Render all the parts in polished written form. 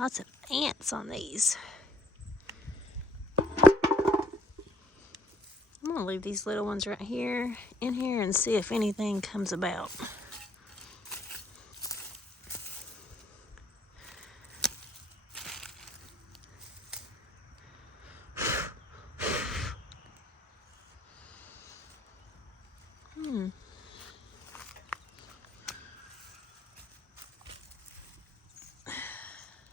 Lots of ants on these. I'm gonna leave these little ones right here, in here, and see if anything comes about.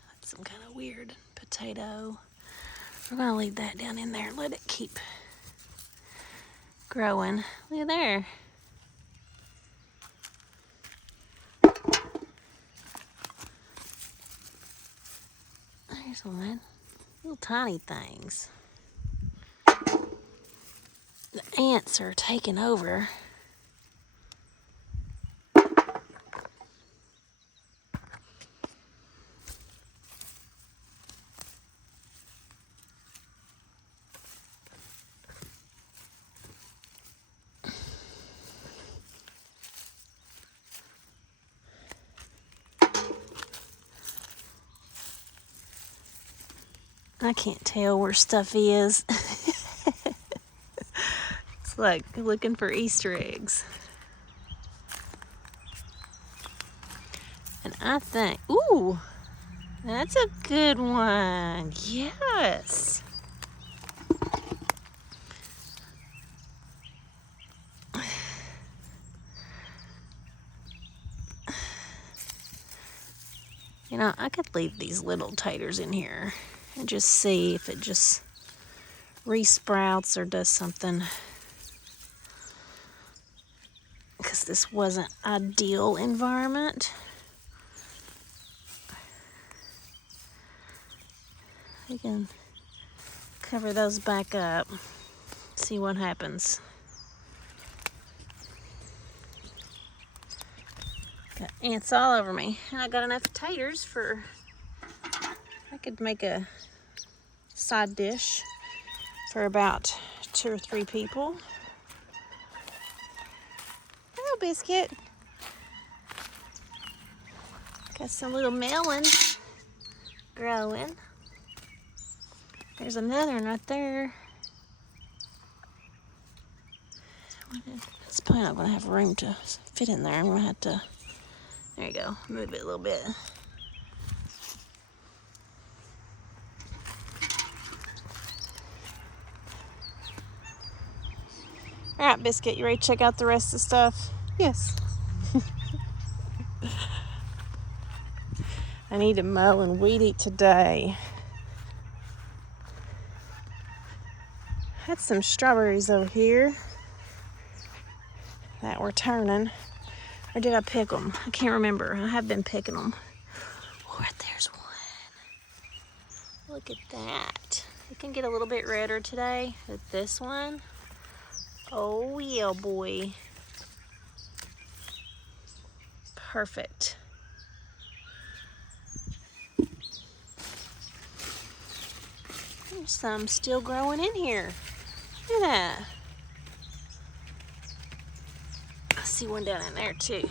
That's some kind of weird potato. We're gonna leave that down in there and let it keep growing. Look at there. There's one. Little tiny things. The ants are taking over. I can't tell where stuff is. It's like looking for Easter eggs. And I think, ooh, that's a good one. Yes. You know, I could leave these little taters in here and just see if it just resprouts or does something. Because this wasn't ideal environment. We can cover those back up, see what happens. Got ants all over me. And I got enough taters for, I could make a side dish for about 2 or 3 people. Hello, Biscuit. Got some little melons growing. There's another one right there. It's probably not going to have room to fit in there. I'm going to have to, there you go, move it a little bit. All right, Biscuit, you ready to check out the rest of the stuff? Yes. I need to mow and weed eat today. Had some strawberries over here that were turning. Or did I pick them? I can't remember. I have been picking them. Oh, right there's one. Look at that. It can get a little bit redder today with this one. Oh yeah, boy. Perfect. There's some still growing in here. Look at that. I see one down in there too.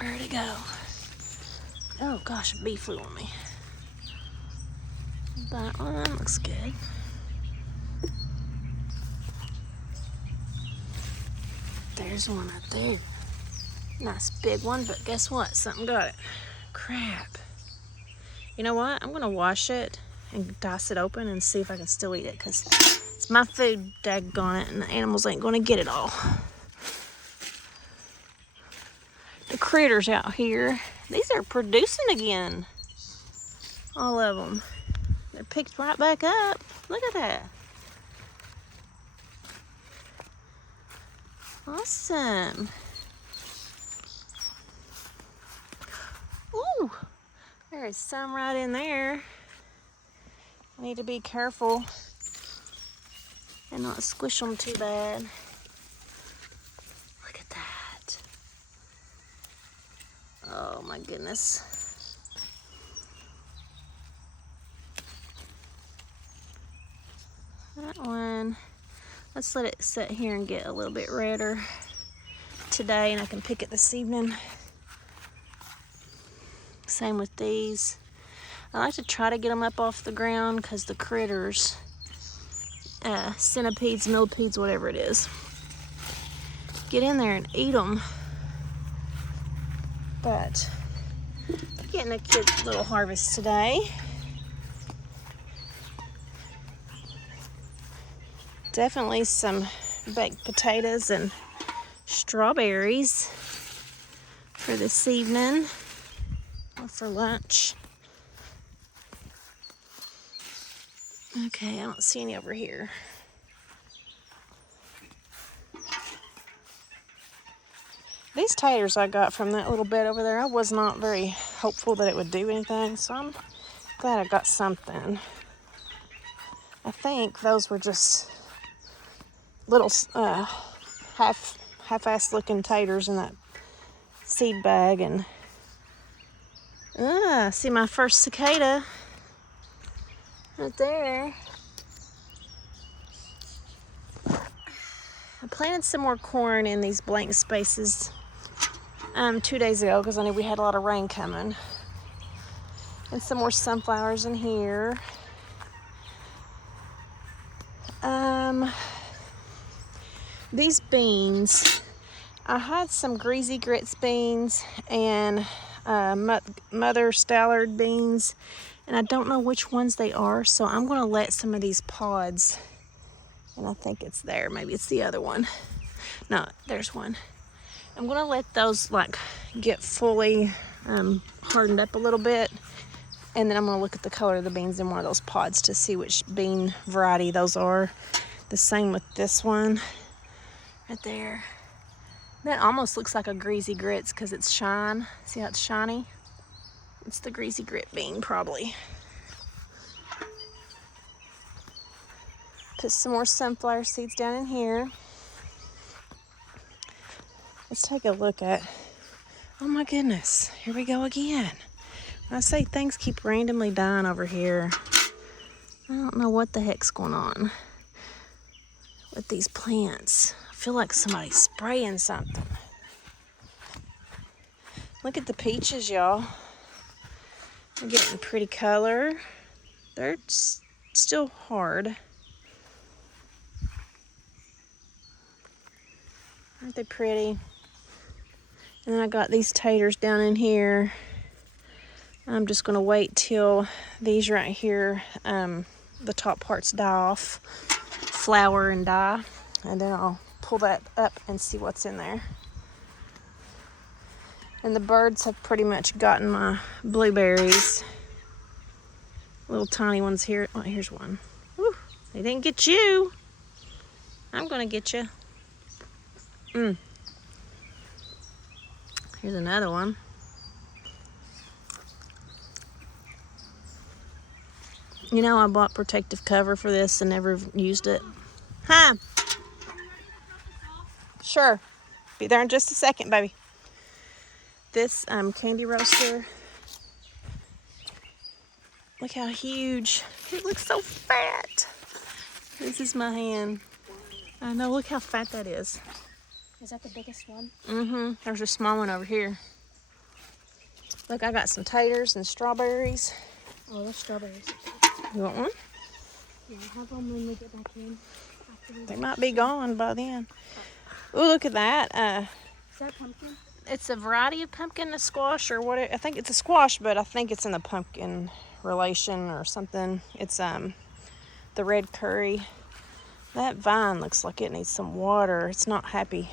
Where'd it go? Oh gosh, a bee flew on me. That one looks good. There's one right there. Nice big one, but guess what? Something got it. Crap. You know what? I'm gonna wash it and dice it open and see if I can still eat it, because it's my food, daggone it, and the animals ain't gonna get it all. The critters out here, these are producing again. All of them. They're picked right back up. Look at that. Awesome. Ooh, there is some right in there. I need to be careful and not squish them too bad. Look at that. Oh my goodness. That one, let's let it sit here and get a little bit redder today, and I can pick it this evening. Same with these. I like to try to get them up off the ground because the critters, centipedes, millipedes, whatever it is, get in there and eat them. But getting a cute little harvest today. Definitely some baked potatoes and strawberries for this evening or for lunch. Okay, I don't see any over here. These taters I got from that little bed over there, I was not very hopeful that it would do anything, so I'm glad I got something. I think those were just little half-assed looking taters in that seed bag. And see my first cicada right there. I planted some more corn in these blank spaces 2 days ago because I knew we had a lot of rain coming. And some more sunflowers in here. These beans, I had some Greasy Grits beans and Mother Stallard beans, and I don't know which ones they are, so I'm going to let some of these pods, and I think it's there, maybe it's the other one. No, there's one. I'm going to let those like get fully hardened up a little bit, and then I'm going to look at the color of the beans in one of those pods to see which bean variety those are. The same with this one right there. That almost looks like a Greasy Grits because it's shine. See how it's shiny? It's the Greasy Grit bean probably. Put some more sunflower seeds down in here. Let's take a look at, oh my goodness, here we go again. When I say things keep randomly dying over here, I don't know what the heck's going on with these plants. I feel like somebody's spraying something. Look at the peaches, y'all. They're getting pretty color. They're still hard. Aren't they pretty? And then I got these taters down in here. I'm just gonna wait till these right here, the top parts die off, flower and die, and then I'll pull that up and see what's in there. And the birds have pretty much gotten my blueberries. Little tiny ones here. Oh, here's one. Whew, they didn't get you. I'm gonna get you. Here's another one. You know, I bought protective cover for this and never used it. Huh? Sure. Be there in just a second, baby. This candy roaster. Look how huge. It looks so fat. This is my hand. I know, look how fat that is. Is that the biggest one? Mm-hmm. There's a small one over here. Look, I got some taters and strawberries. Oh, those strawberries. You want one? Yeah, I'll have them when we get back in. They might be gone by then. Oh, look at that. Is that pumpkin? It's a variety of pumpkin, a squash, or what? I think it's a squash, but I think it's in the pumpkin relation or something. It's the red curry. That vine looks like it needs some water. It's not happy.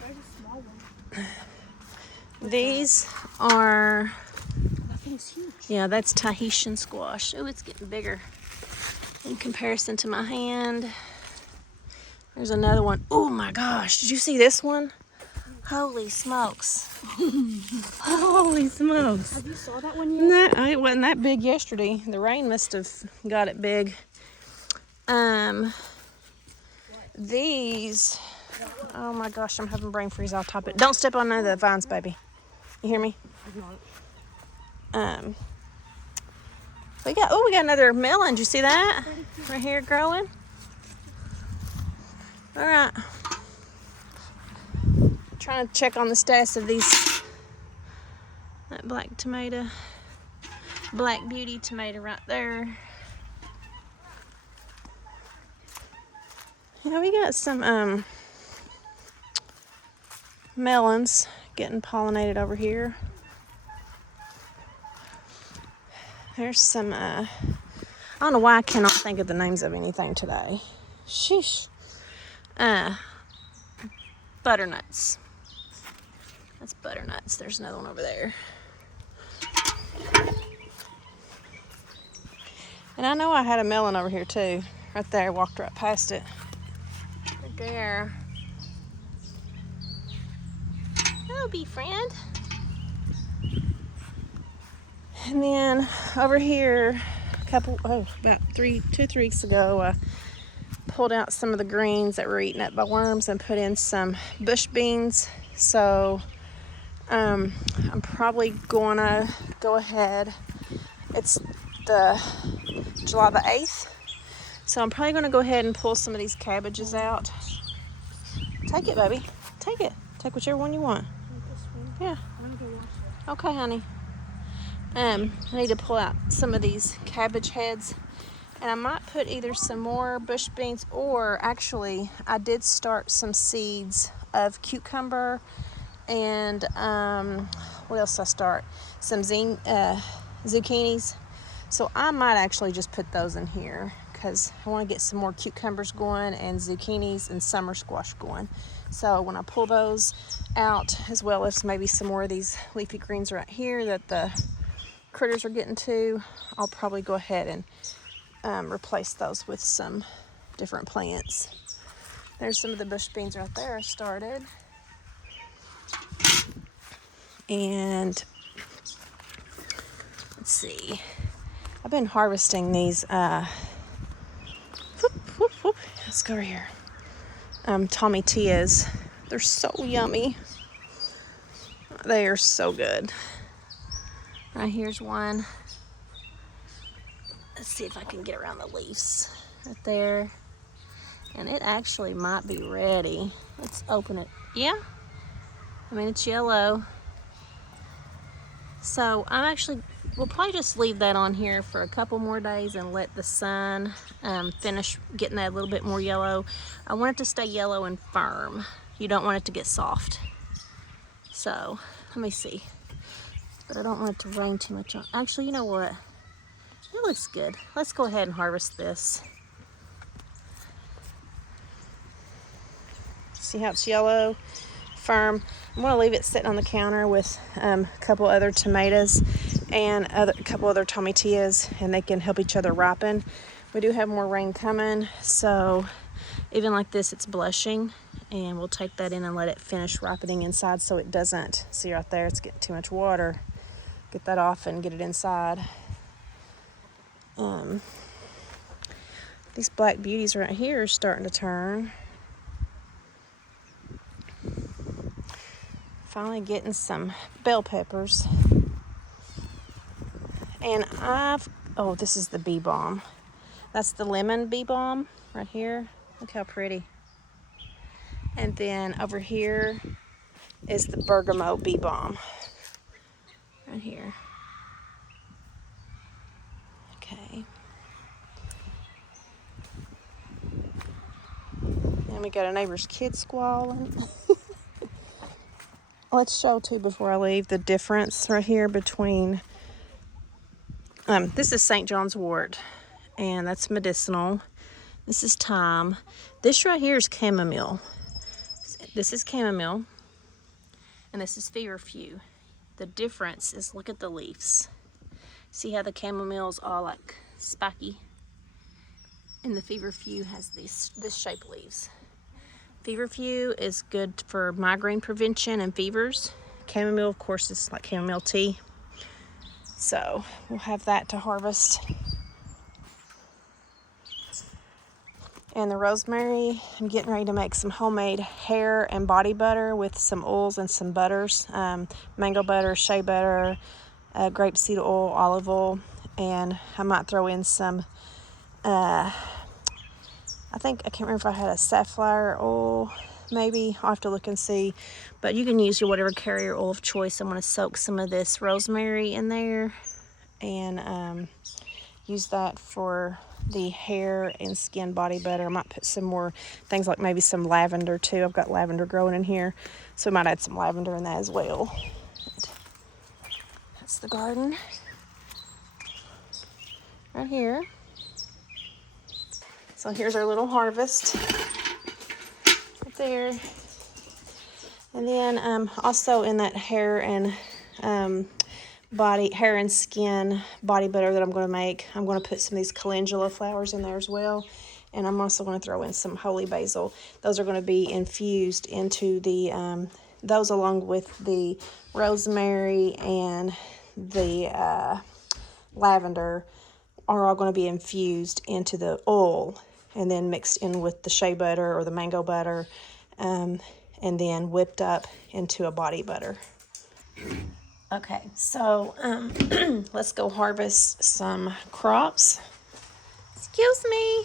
There's a small one. These are, That thing's huge. yeah, that's Tahitian squash. Oh, it's getting bigger in comparison to my hand. There's another one. Oh my gosh, did you see this one? Holy smokes. Holy smokes. Have you saw that one yet? No, it wasn't that big yesterday. The rain must have got it big. These, oh my gosh, I'm having brain freeze. I'll top it. Don't step on none of the vines, baby. You hear me? We got another melon. Did you see that? Right here growing. All right. Trying to check on the status of these That black tomato, black beauty tomato right there. Yeah, we got some melons getting pollinated over here. There's some, I don't know why I cannot think of the names of anything today. Sheesh. Butternuts. That's butternuts. There's another one over there. And I know I had a melon over here too. Right there, walked right past it. Right there. Oh, bee friend. And then over here, about 2 or 3 weeks ago, I pulled out some of the greens that were eaten up by worms and put in some bush beans. So I'm probably gonna go ahead. It's the July the 8th. So I'm probably gonna go ahead and pull some of these cabbages out. Take it, baby. Take it. Take whichever one you want. Yeah. Okay, honey. I need to pull out some of these cabbage heads, and I might put either some more bush beans, or actually I did start some seeds of cucumber and what else did I start? Some zucchinis. So I might actually just put those in here because I want to get some more cucumbers going and zucchinis and summer squash going. So when I pull those out, as well as maybe some more of these leafy greens right here that the critters are getting to, I'll probably go ahead and replace those with some different plants. There's some of the bush beans right there I started. And let's see, I've been harvesting these let's go over here. Tomatillas. They're so yummy. They are so good. Right, here's one. Let's see if I can get around the leaves right there. And it actually might be ready. Let's open it. Yeah? I mean, it's yellow. So we'll probably just leave that on here for a couple more days and let the sun finish getting that a little bit more yellow. I want it to stay yellow and firm. You don't want it to get soft. So, let me see. But I don't want it to rain too much on. Actually, you know what? It looks good. Let's go ahead and harvest this. See how it's yellow, firm. I'm going to leave it sitting on the counter with a couple other tomatoes and a couple other tomatillas, and they can help each other ripen. We do have more rain coming, so even like this, it's blushing, and we'll take that in and let it finish ripening inside so it doesn't. See right there, it's getting too much water. Get that off and get it inside. These black beauties right here are starting to turn. Finally getting some bell peppers. And this is the bee balm. That's the lemon bee balm right here. Look how pretty. And then over here is the bergamot bee balm. Right here. Okay. And we got a neighbor's kid squalling. Let's show too before I leave the difference right here between this is St. John's wort, and that's medicinal. This is thyme. This right here is chamomile. This is chamomile, and this is feverfew. The difference is, look at the leaves. See how the chamomile is all like spiky, and the feverfew has this shape leaves. Feverfew is good for migraine prevention and fevers. Chamomile, of course, is like chamomile tea. So we'll have that to harvest. And the rosemary, I'm getting ready to make some homemade hair and body butter with some oils and some butters. Mango butter, shea butter, grapeseed oil, olive oil, and I might throw in some, I can't remember if I had a safflower oil, maybe. I'll have to look and see. But you can use your whatever carrier oil of choice. I'm going to soak some of this rosemary in there and use that for the hair and skin body butter. I might put some more things like maybe some lavender too. I've got lavender growing in here, so we might add some lavender in that as well. That's the garden right here. So here's our little harvest right there. And then also in that hair and skin body butter that I'm going to make, I'm going to put some of these calendula flowers in there as well. And I'm also going to throw in some holy basil. Those are going to be infused into the, those along with the rosemary and the lavender are all going to be infused into the oil and then mixed in with the shea butter or the mango butter, and then whipped up into a body butter. Okay, so let's go harvest some crops. Excuse me.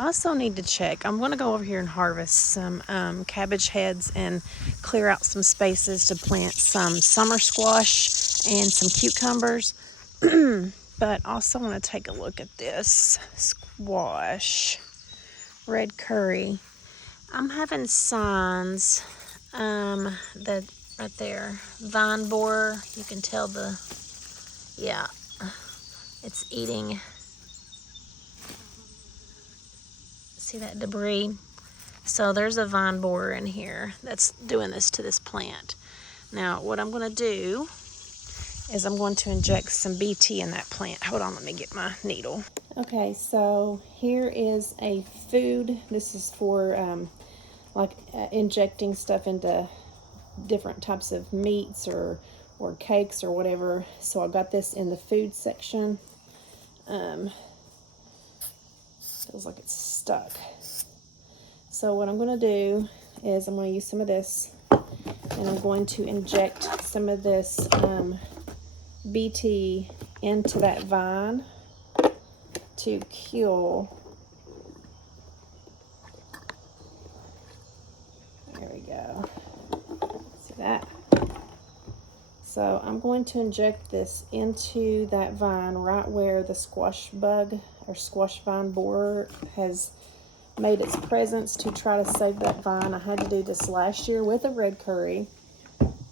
I also need to check. I'm going to go over here and harvest some cabbage heads and clear out some spaces to plant some summer squash and some cucumbers. But also want to take a look at this squash, red curry. I'm having signs that right there, vine borer. You can tell it's eating. See that debris? So there's a vine borer in here that's doing this to this plant. Now what I'm going to do is I'm going to inject some BT in that plant. Hold on, let me get my needle. Okay, so here is a food. This is for injecting stuff into different types of meats or cakes or whatever. So I got this in the food section. Feels like it's stuck. So what I'm going to do is I'm going to use some of this, and I'm going to inject some of this BT into that vine to kill. There we go. See that? So I'm going to inject this into that vine right where the squash bug or squash vine borer has made its presence to try to save that vine. I had to do this last year with a red curry.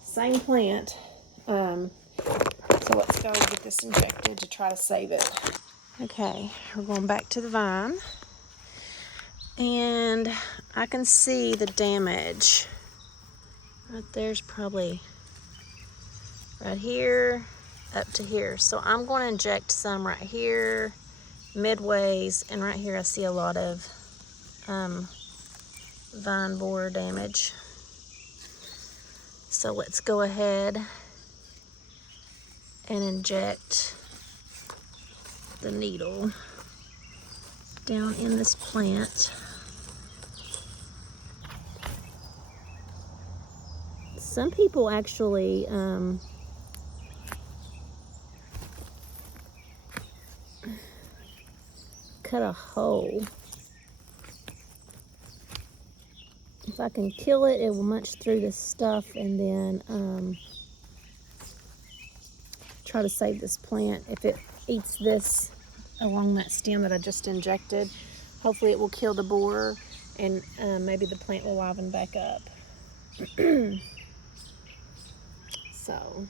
Same plant. So let's go get this injected to try to save it. Okay, we're going back to the vine. And I can see the damage. Right there's probably right here up to here. So I'm going to inject some right here, midways, and right here I see a lot of vine borer damage. So let's go ahead and inject the needle down in this plant. Some people actually cut a hole. If I can kill it, it will munch through this stuff and then try to save this plant. If it eats this along that stem that I just injected, hopefully it will kill the borer and maybe the plant will liven back up. So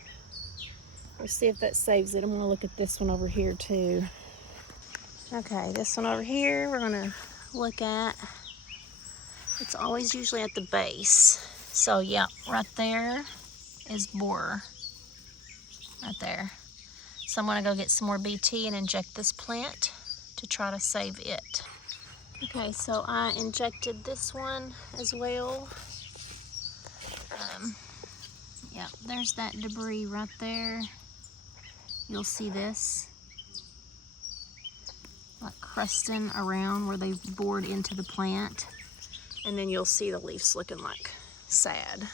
let's see if that saves it. I'm going to look at this one over here too. Okay, this one over here we're going to look at. It's always usually at the base. So yeah, right there is borer. Right there. So I'm going to go get some more BT and inject this plant to try to save it. Okay, so I injected this one as well. Yeah, there's that debris right there. You'll see this like crusting around where they bored into the plant. And then you'll see the leaves looking like sad,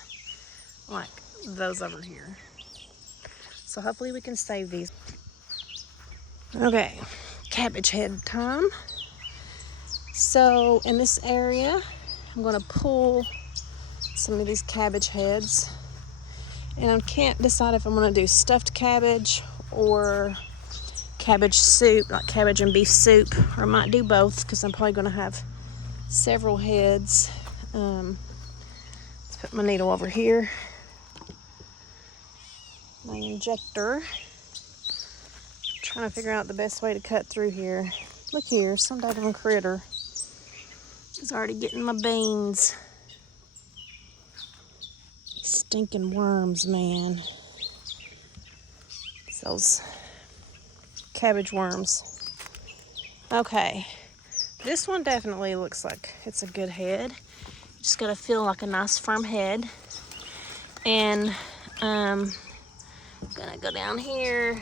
like those over here. So hopefully we can save these. Okay, cabbage head time. So in this area, I'm gonna pull some of these cabbage heads, and I can't decide if I'm gonna do stuffed cabbage or cabbage soup, like cabbage and beef soup, or I might do both because I'm probably gonna have several heads. Let's put my needle over here, my injector. Trying to figure out the best way to cut through here. Look here, some daggone critter is already getting my beans. Stinking worms, man. It's those cabbage worms. Okay, this one definitely looks like it's a good head. Just gotta feel like a nice firm head. And I'm gonna go down here,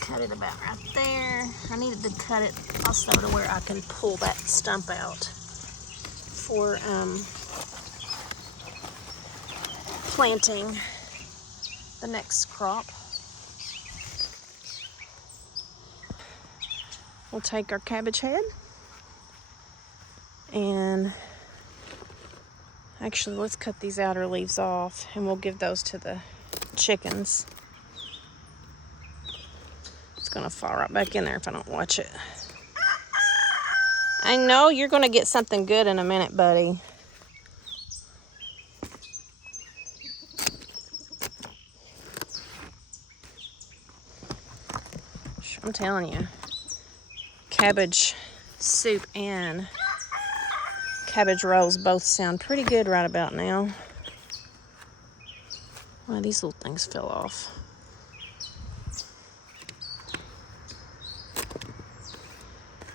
cut it about right there. I needed to cut it also to where I can pull that stump out for planting the next crop. We'll take our cabbage head and actually let's cut these outer leaves off and we'll give those to the chickens. It's gonna fall right back in there if I don't watch it. I know you're gonna get something good in a minute, buddy. I'm telling you, cabbage soup and cabbage rolls both sound pretty good right about now. Wow, these little things fell off.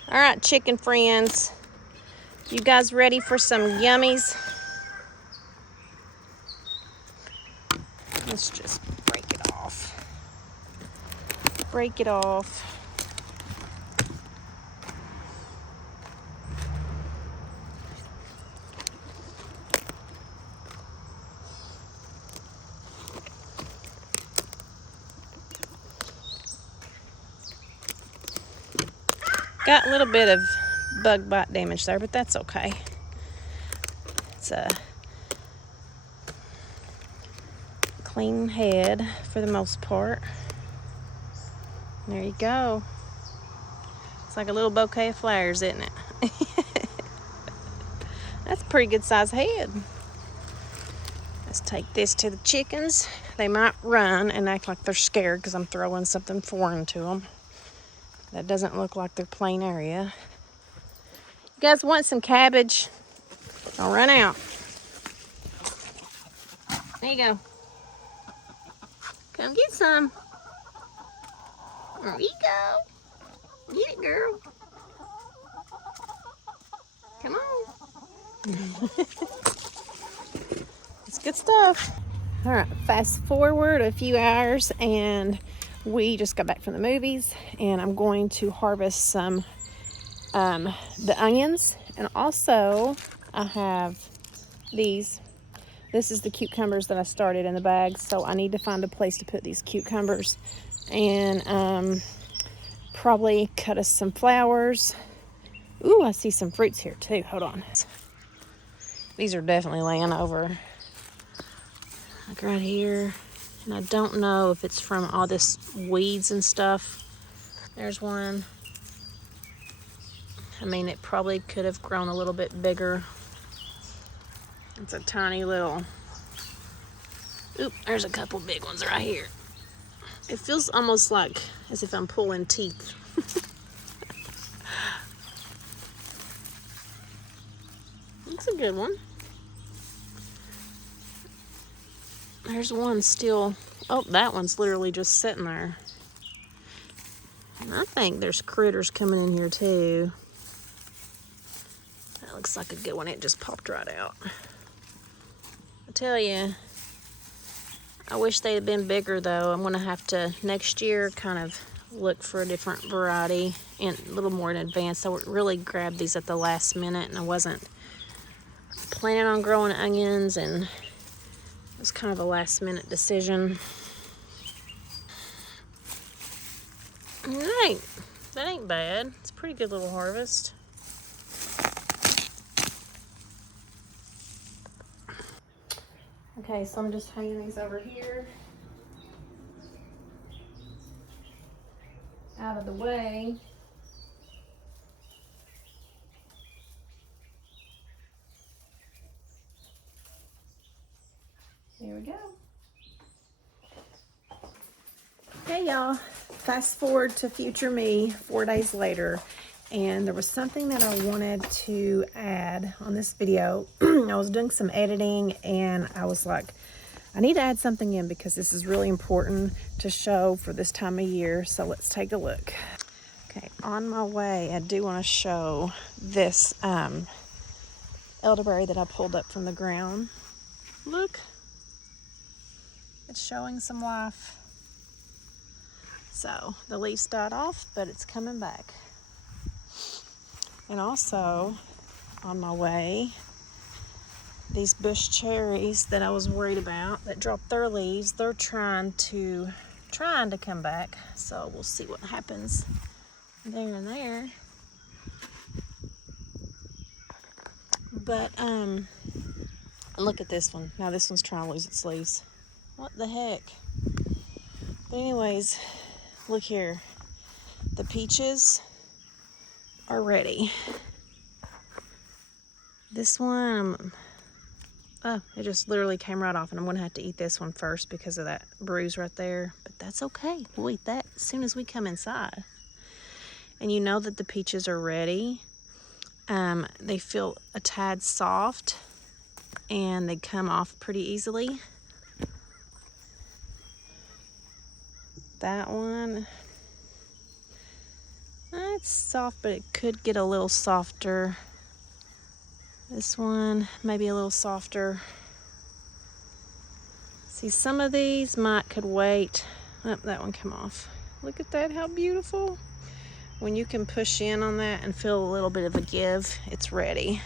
All right, chicken friends, you guys ready for some yummies? Let's just break it off. Break it off. Got a little bit of bug bite damage there, but that's okay. It's a clean head for the most part. There you go. It's like a little bouquet of flowers, isn't it? That's a pretty good size head. Let's take this to the chickens. They might run and act like they're scared because I'm throwing something foreign to them. That doesn't look like their plain area. You guys want some cabbage? Don't run out. There you go. Come get some. There you go. Get it, girl. Come on. It's good stuff. All right, fast forward a few hours and we just got back from the movies and I'm going to harvest some the onions, and also I have these. This is the cucumbers that I started in the bag, so I need to find a place to put these cucumbers and probably cut us some flowers. Ooh, I see some fruits here too. Hold on. These are definitely laying over. Like right here. And I don't know if it's from all this weeds and stuff. There's one. I mean, it probably could have grown a little bit bigger. It's a tiny little... Oop, there's a couple big ones right here. It feels almost like as if I'm pulling teeth. That's a good one. There's one still. Oh, that one's literally just sitting there. And I think there's critters coming in here too. That looks like a good one. It just popped right out. I tell you, I wish they'd have been bigger though. I'm gonna have to next year kind of look for a different variety and a little more in advance. I really grabbed these at the last minute and I wasn't planning on growing onions, and it was kind of a last minute decision. All right, That ain't bad. It's a pretty good little harvest. Okay, so I'm just hanging these over here out of the way. There we go. Hey y'all, fast forward to future me 4 days later, and there was something that I wanted to add on this video. I was doing some editing and I was like, I need to add something in because this is really important to show for this time of year. So let's take a look. Okay, on my way, I do want to show this elderberry that I pulled up from the ground. Look, it's showing some life. So the leaves died off, but it's coming back. And also on my way, these bush cherries that I was worried about that dropped their leaves, they're trying to come back. So we'll see what happens there and there. But look at this one. Now this one's trying to lose its leaves. What the heck? But anyways, look here. The peaches are ready. This one, oh, it just literally came right off, and I'm gonna have to eat this one first because of that bruise right there, but that's okay. We'll eat that as soon as we come inside. And you know that the peaches are ready. They feel a tad soft and they come off pretty easily. That one, it's soft, but it could get a little softer. This one, maybe a little softer. See, some of these could wait. Oh, that one came off. Look at that, how beautiful. When you can push in on that and feel a little bit of a give, it's ready.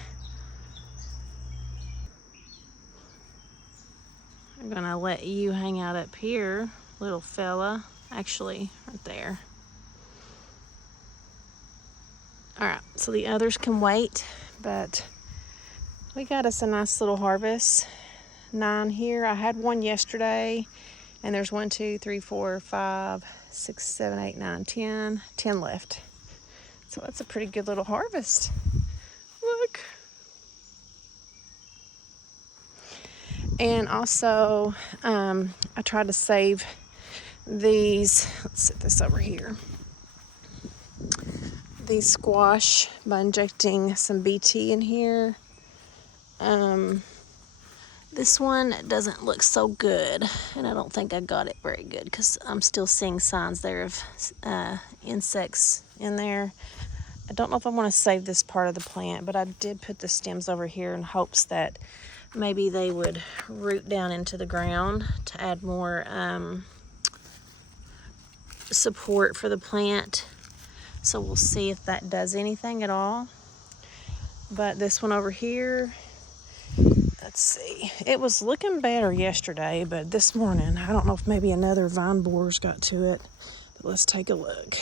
I'm gonna let you hang out up here, little fella. Actually, right there. All right, so the others can wait, but we got us a nice little harvest. 9 here. I had one yesterday, and there's 1, 2, 3, 4, 5, 6, 7, 8, 9, 10. 10 left. So that's a pretty good little harvest. Look. And also, I tried to save these. Let's set this over here. These squash by injecting some BT in here. This one doesn't look so good, and I don't think I got it very good because I'm still seeing signs there of insects in there. I don't know if I want to save this part of the plant, but I did put the stems over here in hopes that maybe they would root down into the ground to add more support for the plant. So we'll see if that does anything at all. But this one over here, let's see. It was looking better yesterday, but this morning, I don't know if maybe another vine borer's got to it. But let's take a look.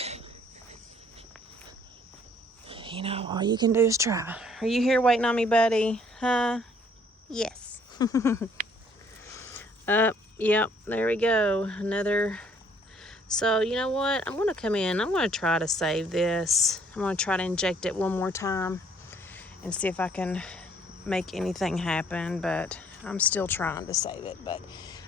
You know, all you can do is try. Are you here waiting on me, buddy? Huh? Yes. Yep, there we go. Another. So, you know what? I'm going to come in. I'm going to try to save this. I'm going to try to inject it one more time and see if I can make anything happen, but I'm still trying to save it. But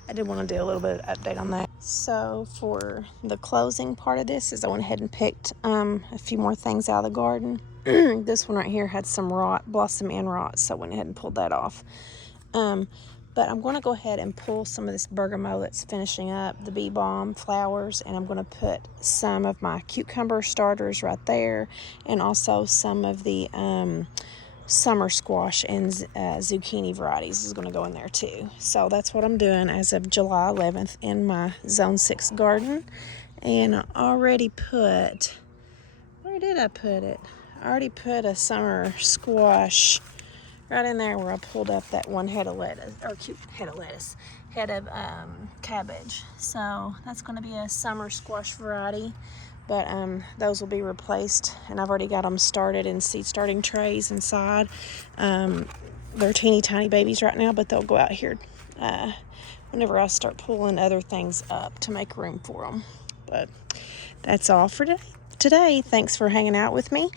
I did want to do a little bit of update on that. So for the closing part of this is I went ahead and picked a few more things out of the garden. This one right here had some rot, blossom end rot, so I went ahead and pulled that off. But I'm going to go ahead and pull some of this bergamot that's finishing up, the bee balm flowers, and I'm going to put some of my cucumber starters right there, and also some of the summer squash and zucchini varieties is going to go in there too. So that's what I'm doing as of July 11th in my Zone 6 garden. And I already put, where did I put it? I already put a summer squash right in there where I pulled up that one head of lettuce, or head of cabbage. So that's going to be a summer squash variety. But those will be replaced, and I've already got them started in seed starting trays inside. They're teeny tiny babies right now, but they'll go out here whenever I start pulling other things up to make room for them. But that's all for today. Thanks for hanging out with me.